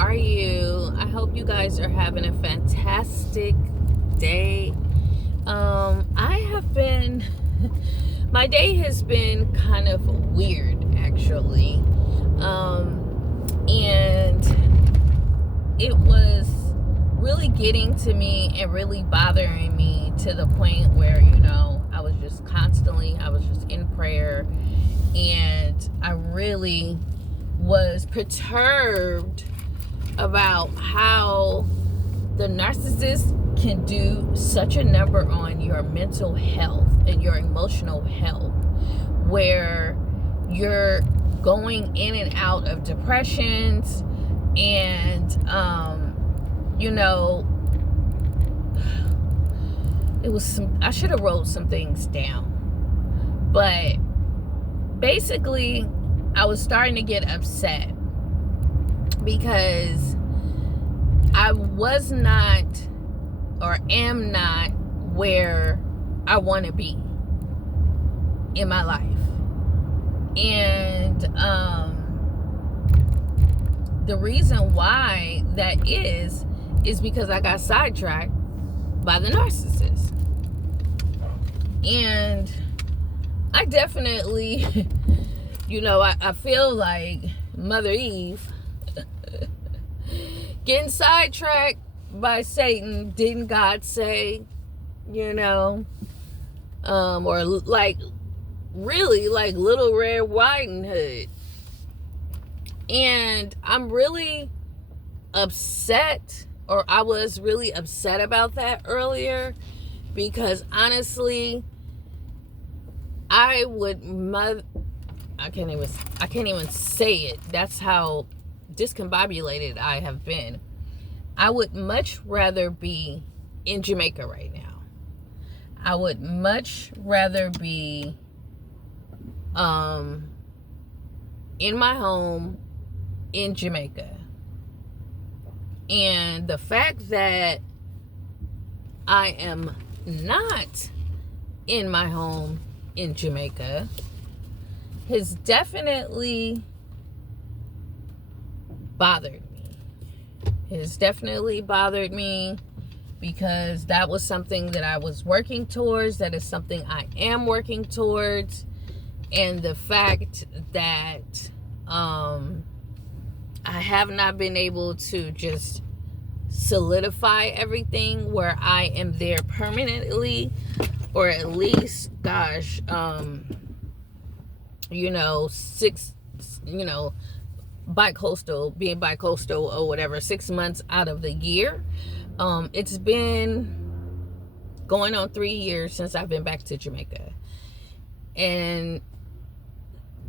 are you? I hope you guys are having a fantastic day. I have been, my day has been kind of weird actually. And it was really getting to me and really bothering me to the point where, I was just in prayer, and I really was perturbed about how the narcissist can do such a number on your mental health and your emotional health, where you're going in and out of depressions, and I should have wrote some things down, but basically I was starting to get upset because I was not, or am not, where I want to be in my life. And the reason why that is because I got sidetracked by the narcissist. And I definitely, I feel like Mother Eve getting sidetracked by Satan. Didn't God say, or like really like Little Red Riding Hood. And I'm really upset, or I was really upset about that earlier, because honestly, I can't even say it. That's how discombobulated I have been. I would much rather be in Jamaica right now. I would much rather be in my home in Jamaica. And the fact that I am not in my home in Jamaica has definitely bothered me. Because that was something that I was working towards. That is something I am working towards. And the fact that I have not been able to just solidify everything where I am there permanently, or at least, being bi-coastal or whatever, 6 months out of the year. It's been going on 3 years since I've been back to Jamaica, and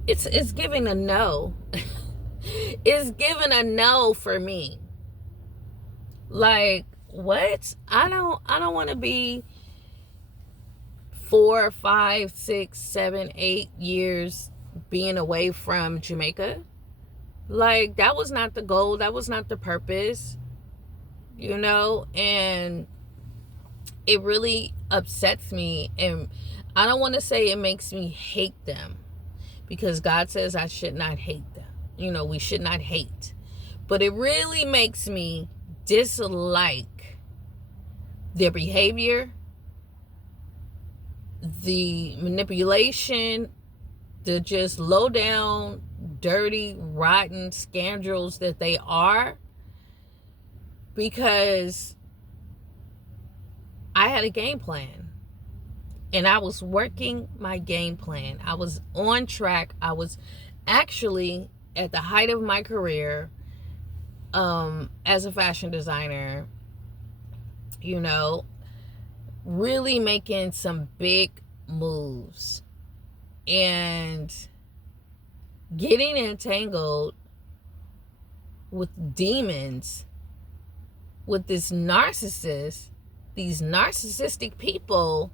it's giving a no. It's giving a no for me. Like, what? I don't want to be 4, 5, 6, 7, 8 years being away from Jamaica. Like, that was not the goal. That was not the purpose. And it really upsets me. And I don't want to say it makes me hate them, because God says I should not hate them. We should not hate. But it really makes me dislike their behavior, the manipulation, the just low down, dirty, rotten scoundrels that they are. Because I had a game plan, and I was working my game plan. I was on track. I was actually at the height of my career as a fashion designer, really making some big moves, and getting entangled with demons, with this narcissist. These narcissistic people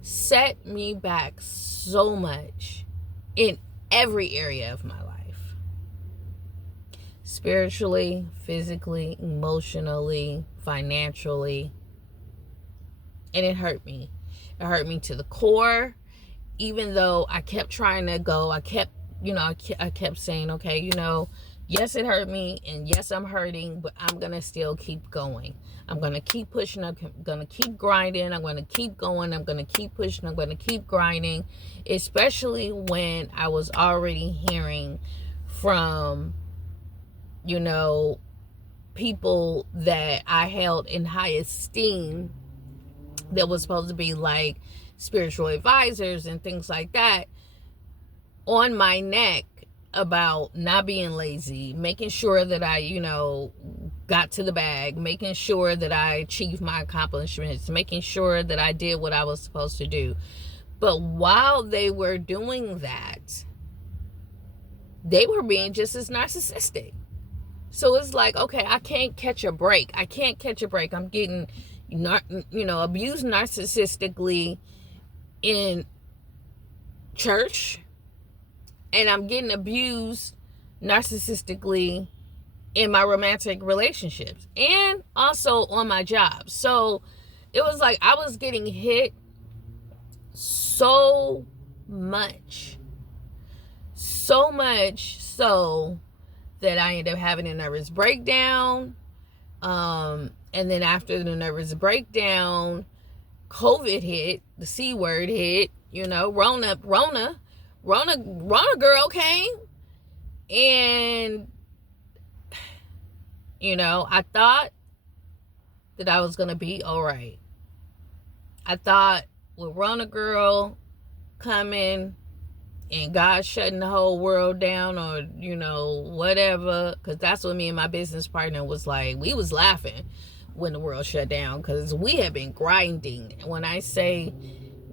set me back so much in every area of my life. Spiritually, physically, emotionally, financially. And it hurt me. It hurt me to the core. Even though I kept trying to go, I kept saying, okay, Yes, it hurt me, and yes, I'm hurting, but I'm going to still keep going. I'm going to keep pushing. I'm going to keep grinding. I'm going to keep going. I'm going to keep pushing. I'm going to keep grinding, especially when I was already hearing from, you know, people that I held in high esteem that was supposed to be like spiritual advisors and things like that on my neck about not being lazy, making sure that I, got to the bag, making sure that I achieved my accomplishments, making sure that I did what I was supposed to do. But while they were doing that, they were being just as narcissistic. So it's like, okay, I can't catch a break. I can't catch a break. I'm getting, abused narcissistically in church, and I'm getting abused narcissistically in my romantic relationships and also on my job. So it was like I was getting hit so much so that I ended up having a nervous breakdown. And then after the nervous breakdown, COVID hit, the C word hit, Rona girl came. And, I thought that I was going to be all right. I thought with Rona girl coming and God shutting the whole world down, or, whatever, because that's what me and my business partner was like. We was laughing when the world shut down because we had been grinding. When I say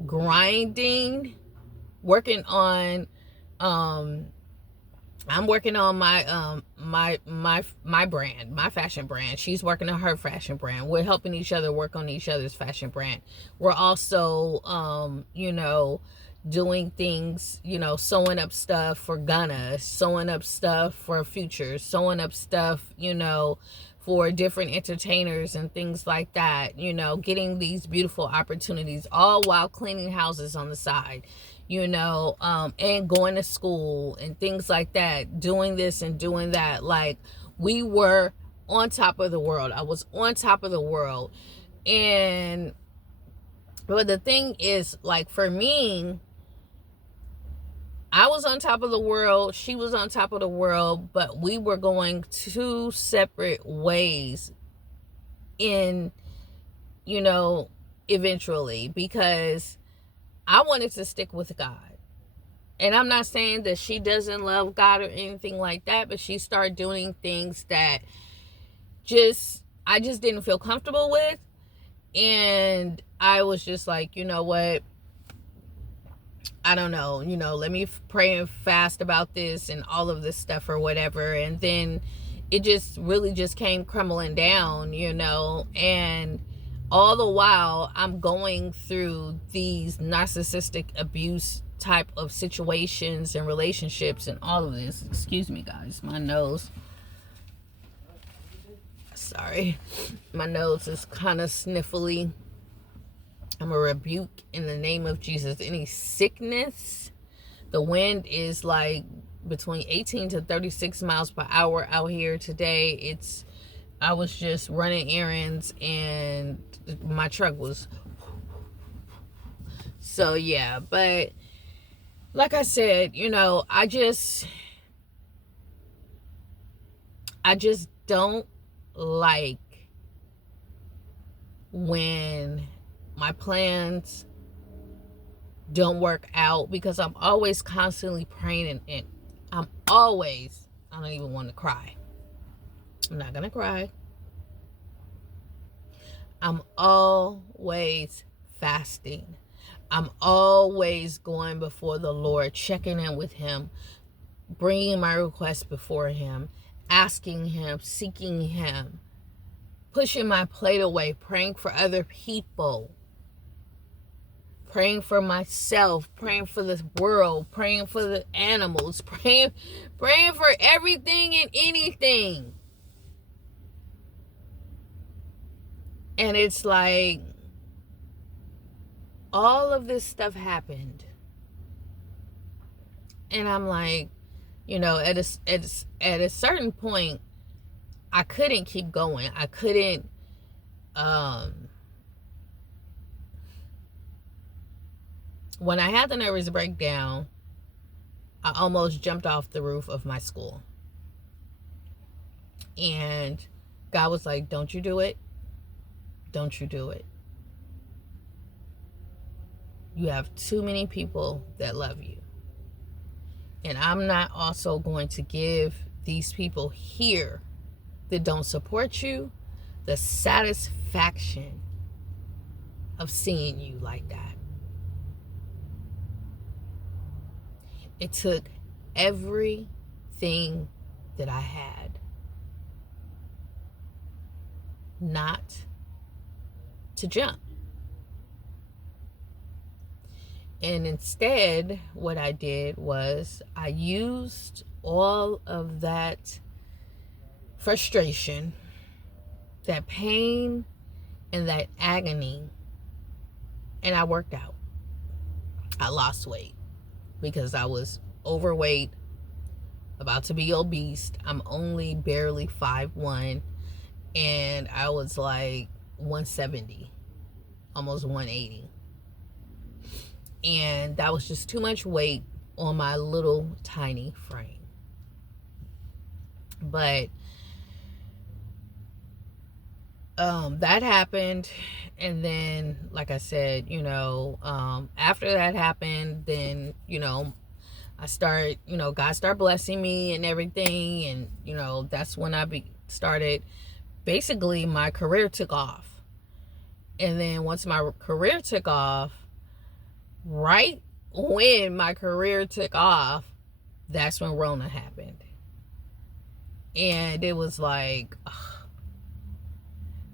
grinding, working on, I'm working on my my brand, my fashion brand. She's working on her fashion brand. We're helping each other work on each other's fashion brand. We're also doing things, sewing up stuff for Ghana, sewing up stuff for Future, sewing up stuff, for different entertainers and things like that, getting these beautiful opportunities, all while cleaning houses on the side, and going to school and things like that, doing this and doing that. Like, we were on top of the world. I was on top of the world. And but the thing is, like, for me, I was on top of the world, she was on top of the world, but we were going two separate ways in, eventually, because I wanted to stick with God. And I'm not saying that she doesn't love God or anything like that, but she started doing things that I just didn't feel comfortable with. And I was just like, you know what? I don't know, let me pray and fast about this and all of this stuff or whatever. And then it just really just came crumbling down, and all the while I'm going through these narcissistic abuse type of situations and relationships and all of this. Excuse me, guys, my nose. Sorry, my nose is kind of sniffly. I'm a rebuke in the name of Jesus any sickness. The wind is like between 18 to 36 miles per hour out here today. I was just running errands and my truck was. So yeah, but like I said, I just don't like when my plans don't work out, because I'm always constantly praying, and I don't even want to cry. I'm not going to cry. I'm always fasting. I'm always going before the Lord, checking in with him, bringing my requests before him, asking him, seeking him, pushing my plate away, praying for other people, praying for myself, praying for this world, praying for the animals, praying for everything and anything. And it's like, all of this stuff happened. And I'm like, At a certain point, I couldn't keep going. I couldn't. When I had the nervous breakdown, I almost jumped off the roof of my school. And God was like, don't you do it. Don't you do it. You have too many people that love you. And I'm not also going to give these people here that don't support you the satisfaction of seeing you like that. It took everything that I had not to jump. And instead, what I did was I used all of that frustration, that pain, and that agony, and I worked out. I lost weight because I was overweight, about to be obese. I'm only barely 5'1", and I was like 170, almost 180. And that was just too much weight on my little tiny frame. But that happened. And then, like I said, after that happened, then, I started, God started blessing me and everything. And, that's when I started, basically my career took off. And then once my career took off, right when my career took off, that's when Rona happened. And it was like,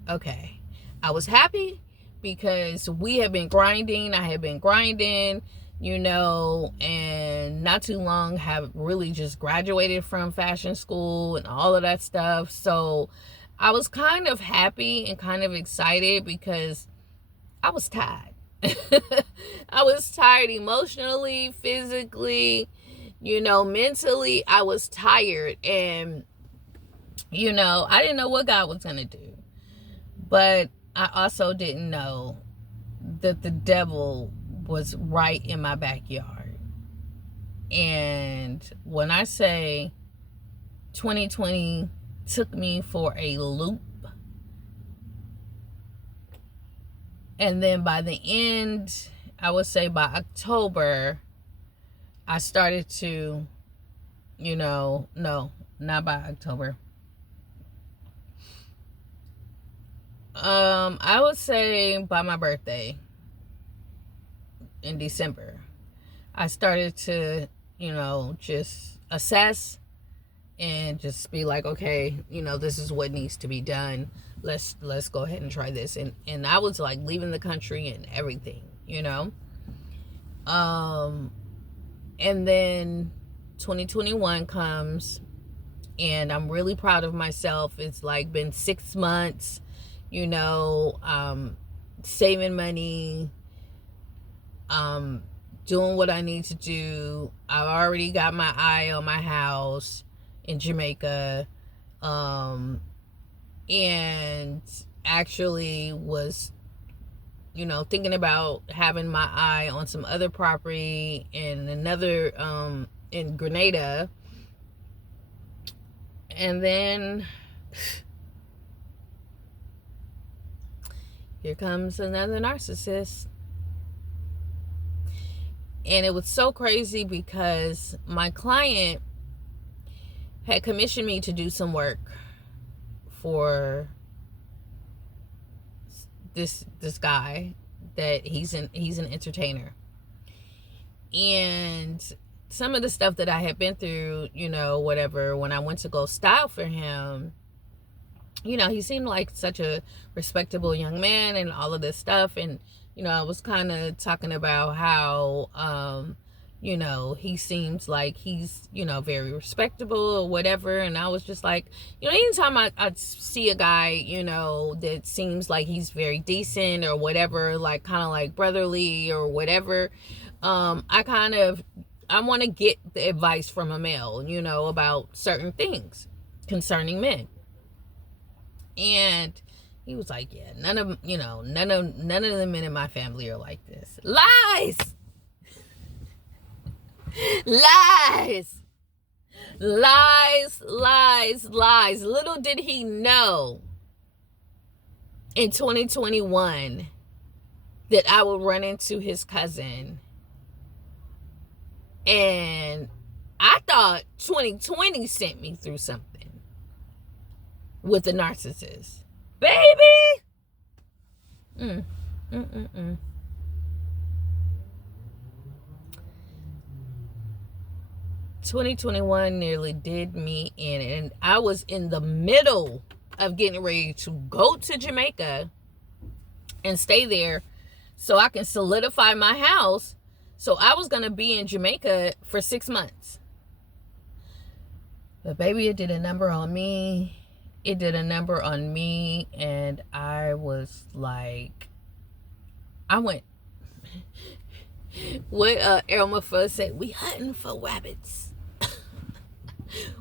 okay. I was happy because we had been grinding. I had been grinding, and not too long have really just graduated from fashion school and all of that stuff. So I was kind of happy and kind of excited because I was tired. I was tired emotionally, physically, mentally. I was tired. And, I didn't know what God was going to do. But I also didn't know that the devil was right in my backyard. And when I say 2020 took me for a loop, and then by the end, I would say by October, I started to, no, not by October. I would say by my birthday in December, I started to, just assess and just be like, okay, this is what needs to be done. Let's go ahead and try this. And I was like leaving the country and everything, and then 2021 comes, and I'm really proud of myself. It's like been 6 months, saving money, doing what I need to do. I've already got my eye on my house in Jamaica, and actually was, thinking about having my eye on some other property in another, in Grenada. And then here comes another narcissist. And it was so crazy because my client had commissioned me to do some work for this guy that he's an entertainer. And some of the stuff that I had been through, whatever, when I went to go style for him, he seemed like such a respectable young man and all of this stuff. And, I was kind of talking about how, he seems like he's, very respectable or whatever. And I was just like, anytime I see a guy, that seems like he's very decent or whatever, like kind of like brotherly or whatever, I kind of to get the advice from a male, about certain things concerning men. And he was like, yeah, none of the men in my family are like this. Lies. Lies. Lies, lies, lies. Little did he know in 2021 that I would run into his cousin. And I thought 2020 sent me through something with a narcissist. Baby! 2021 nearly did me in, and I was in the middle of getting ready to go to Jamaica and stay there so I can solidify my house. So I was going to be in Jamaica for 6 months. But baby, it did a number on me. It did a number on me, and I was like, I went, what Elmer Fudd said, we hunting for rabbits.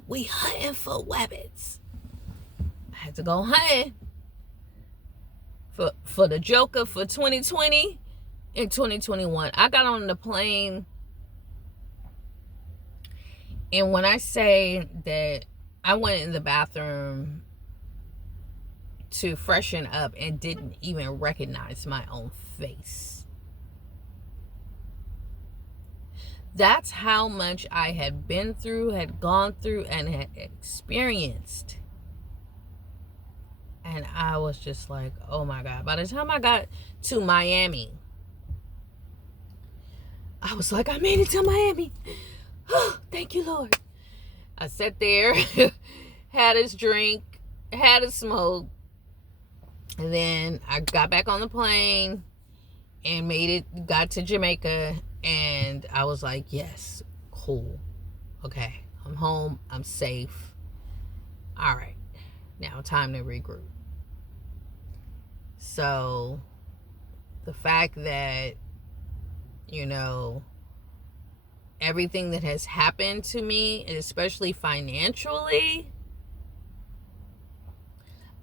We hunting for rabbits. I had to go hunting for the Joker for 2020 and 2021. I got on the plane, and when I say that I went in the bathroom to freshen up and didn't even recognize my own face. That's how much I had been through, had gone through, and had experienced. And I was just like, oh my God. By the time I got to Miami, I was like, I made it to Miami. Oh, thank you, Lord. I sat there, had a drink, had a smoke, and then I got back on the plane and got to Jamaica. And I was like, yes, cool. Okay, I'm home. I'm safe. All right, now time to regroup. So the fact that, everything that has happened to me, and especially financially,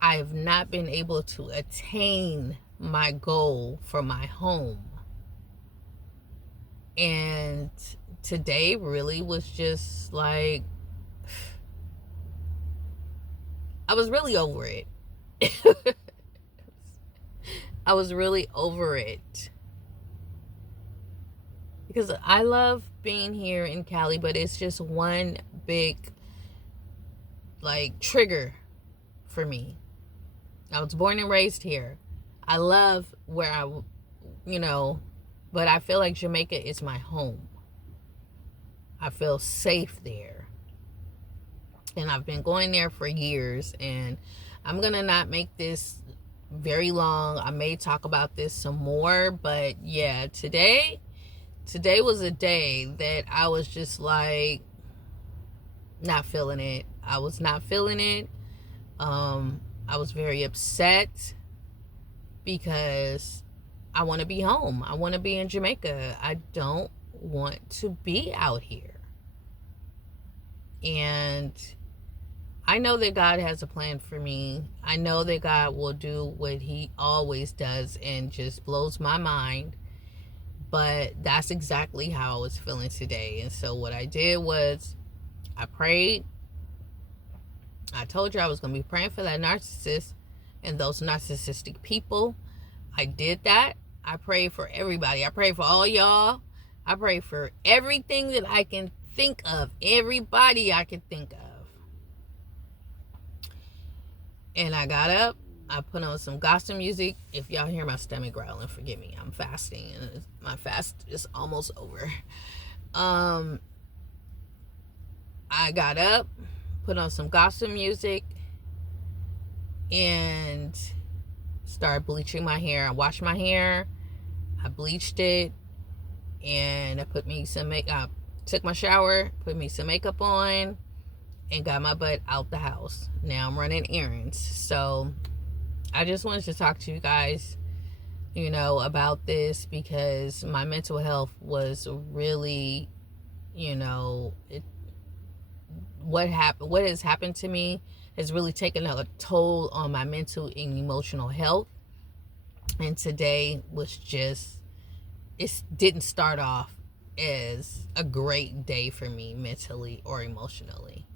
I have not been able to attain my goal for my home. And today really was just like, I was really over it. I was really over it. Because I love being here in Cali, but it's just one big, trigger for me. I was born and raised here. I love where but I feel like Jamaica is my home. I feel safe there. And I've been going there for years. And I'm going to not make this very long. I may talk about this some more. But yeah, today was a day that I was just like, not feeling it. I was not feeling it. I was very upset because I want to be home. I want to be in Jamaica. I don't want to be out here. And I know that God has a plan for me. I know that God will do what he always does and just blows my mind. But that's exactly how I was feeling today. And so what I did was I prayed. I told you I was going to be praying for that narcissist and those narcissistic people. I did that. I prayed for everybody. I prayed for all y'all. I prayed for everything that I can think of. Everybody I can think of. And I got up. I put on some gospel music. If y'all hear my stomach growling, forgive me. I'm fasting. And my fast is almost over. I got up, put on some gospel music, and started bleaching my hair. I washed my hair, I bleached it, and I put me some makeup. Took my shower, put me some makeup on, and got my butt out the house. Now I'm running errands. So I just wanted to talk to you guys, about this, because my mental health was really You know, what has happened to me has really taken a toll on my mental and emotional health. And today was just, it didn't start off as a great day for me mentally or emotionally.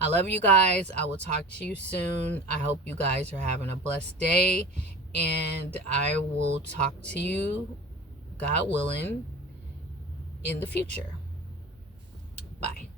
I love you guys. I will talk to you soon. I hope you guys are having a blessed day, and I will talk to you, God willing, in the future. Bye.